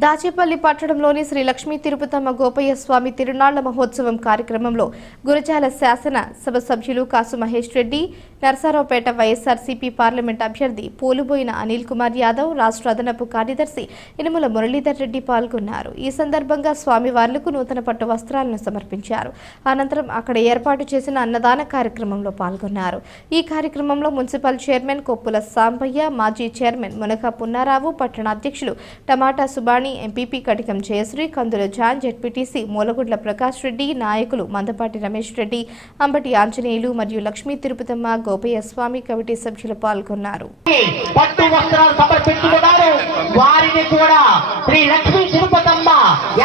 దాచేపల్లి పట్టణంలోని శ్రీ లక్ష్మీ తిరుపతమ్మ గోపయ్య స్వామి తిరునాళ్ల మహోత్సవం కార్యక్రమంలో గురజాల శాసన సభ సభ్యులు కాసు మహేష్ రెడ్డి, నరసరావుపేట వైఎస్ఆర్సీపీ పార్లమెంట్ అభ్యర్థి పోలుబోయిన అనిల్ కుమార్ యాదవ్, రాష్ట్ర అదనపు కార్యదర్శి యనమల మురళీధర్ రెడ్డి పాల్గొన్నారు. ఈ సందర్భంగా స్వామివార్లకు నూతన పట్టు వస్త్రాలను సమర్పించారు. అనంతరం అక్కడ ఏర్పాటు చేసిన అన్నదాన కార్యక్రమంలో పాల్గొన్నారు. ఈ కార్యక్రమంలో మున్సిపల్ చైర్మన్ కొప్పుల సాంబయ్య, మాజీ చైర్మన్ మునక పున్నారావు, పట్టణ అధ్యక్షులు టమాటా సుబాణి, ఎంపీపీ కటికం జయశ్రీ, కందుల జాన్, జెడ్పీటీసీ మూలగుండ్ల ప్రకాష్ రెడ్డి, నాయకులు మందపాటి రమేష్ రెడ్డి, అంబటి ఆంజనేయులు మరియు లక్ష్మీ తిరుపతమ్మ గోపయ్య స్వామి కమిటీ సభ్యులు పాల్గొన్నారు. పట్టు వస్త్రాలు సమర్పించుకున్నారు. వారిని కూడా శ్రీ లక్ష్మీ తిరుపతమ్మ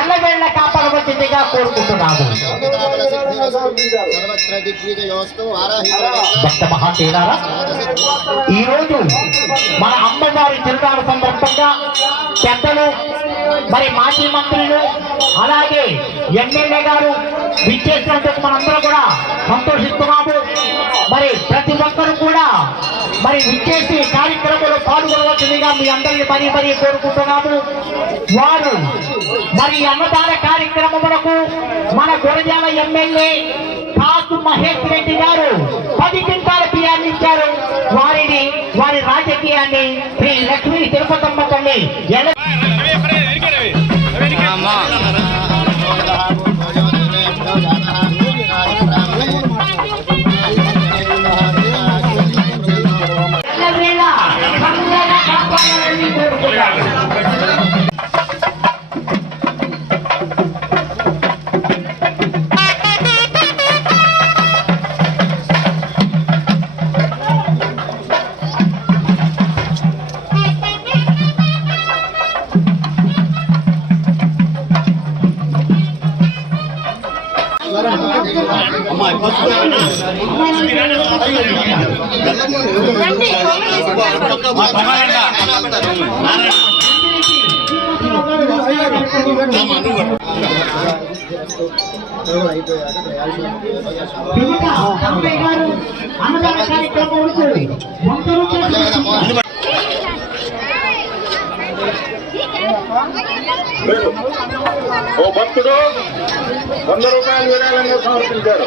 ఎల్లవేళ్ల కాపాడవలసిందిగా కోరుకుంటున్నాము. ఈ రోజు మన అమ్మవారి తిరునాళ్ళ సందర్భంగా పెద్దలు, మరి మాజీ మంత్రులు, అలాగే ఎమ్మెల్యే గారు విచ్చేసినందుకు మనందరూ కూడా సంతోషిస్తున్నాము. మరి ప్రతి ఒక్కరు కూడా మరి విచ్చేసి కార్యక్రమంలో పాల్గొనవలసిందిగా మీ అందరినీ మరీ కోరుకుంటున్నాము. వారు మరి అన్నదాన కార్యక్రమములకు మన గురజాల ఎమ్మెల్యే కాసు మహేష్ రెడ్డి గారు 10 క్వింటాల బియ్యాన్ని ఇచ్చారు. వారి రాజకీయాన్ని శ్రీ లక్ష్మీ తిరుపతమ్మ తల్లి ఓ భక్తుడు 100 రూపాయలు విరాళంగా సమర్పించారు.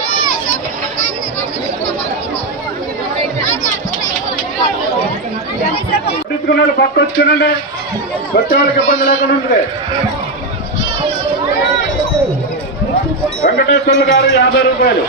తీసుకున్నాడు, పక్క వచ్చునండి, వచ్చే వాళ్ళకి ఇబ్బంది లేకుండా ఉంటుంది. వెంకటేశ్వర్లు గారు 50 రూపాయలు.